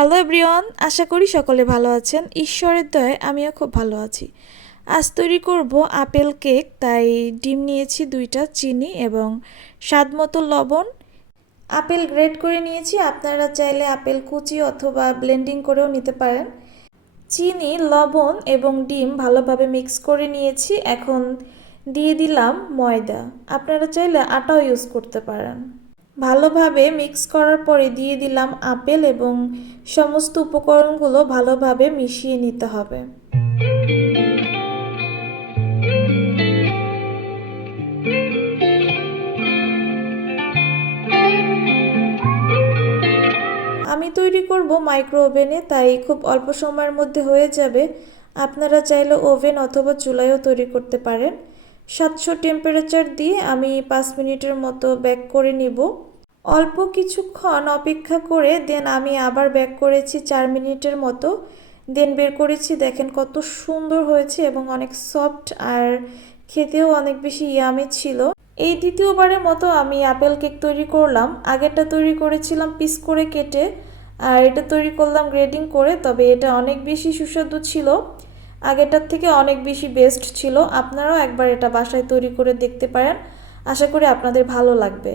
Hello everyone, আশা করি সকলে ভালো আছেন। ঈশ্বরের দয়ায় আমিও খুব ভালো আছি। আজ তৈরি করব আপেল কেক, তাই ডিম নিয়েছি 2টা, চিনি এবং স্বাদমতো লবণ। আপেল গ্রেট করে নিয়েছি, আপনারা চাইলে আপেল কুচি অথবা ব্লেন্ডিং করেও নিতে পারেন। চিনি, লবণ এবং ডিম ভালোভাবে মিক্স করে নিয়েছি। এখন দিয়ে দিলাম ময়দা, আপনারা চাইলে আটাও ইউজ করতে পারেন। ভালোভাবে মিক্স করার পরে দিয়ে দিলাম আপেল এবং সমস্ত উপকরণগুলো ভালোভাবে মিশিয়ে নিতে হবে। আমি তৈরি করব মাইক্রো ওভেনে, তাই খুব অল্প সময়ের মধ্যে হয়ে যাবে। আপনারা চাইলে ওভেন অথবা চুলায়ও তৈরি করতে পারেন। 700 টেম্পারেচার দিয়ে আমি 5 মিনিটের মতো বেক করে নিব। অল্প কিছুক্ষণ অপেক্ষা করে দেন আমি আবার বেক করেছি 4 মিনিটের মতো। দেন বের করেছি, দেখেন কত সুন্দর হয়েছে এবং অনেক সফট আর খেতেও অনেক বেশি ইয়ামি ছিল। এই দ্বিতীয়বারের মতো আমি আপেল কেক তৈরি করলাম। আগেরটা তৈরি করেছিলাম পিস করে কেটে, আর এটা তৈরি করলাম গ্রেডিং করে, তবে এটা অনেক বেশি সুস্বাদু ছিল, আগেরটার থেকে অনেক বেশি বেস্ট ছিল। আপনারাও একবার এটা বাসায় তৈরি করে দেখতে পারেন, আশা করি আপনাদের ভালো লাগবে।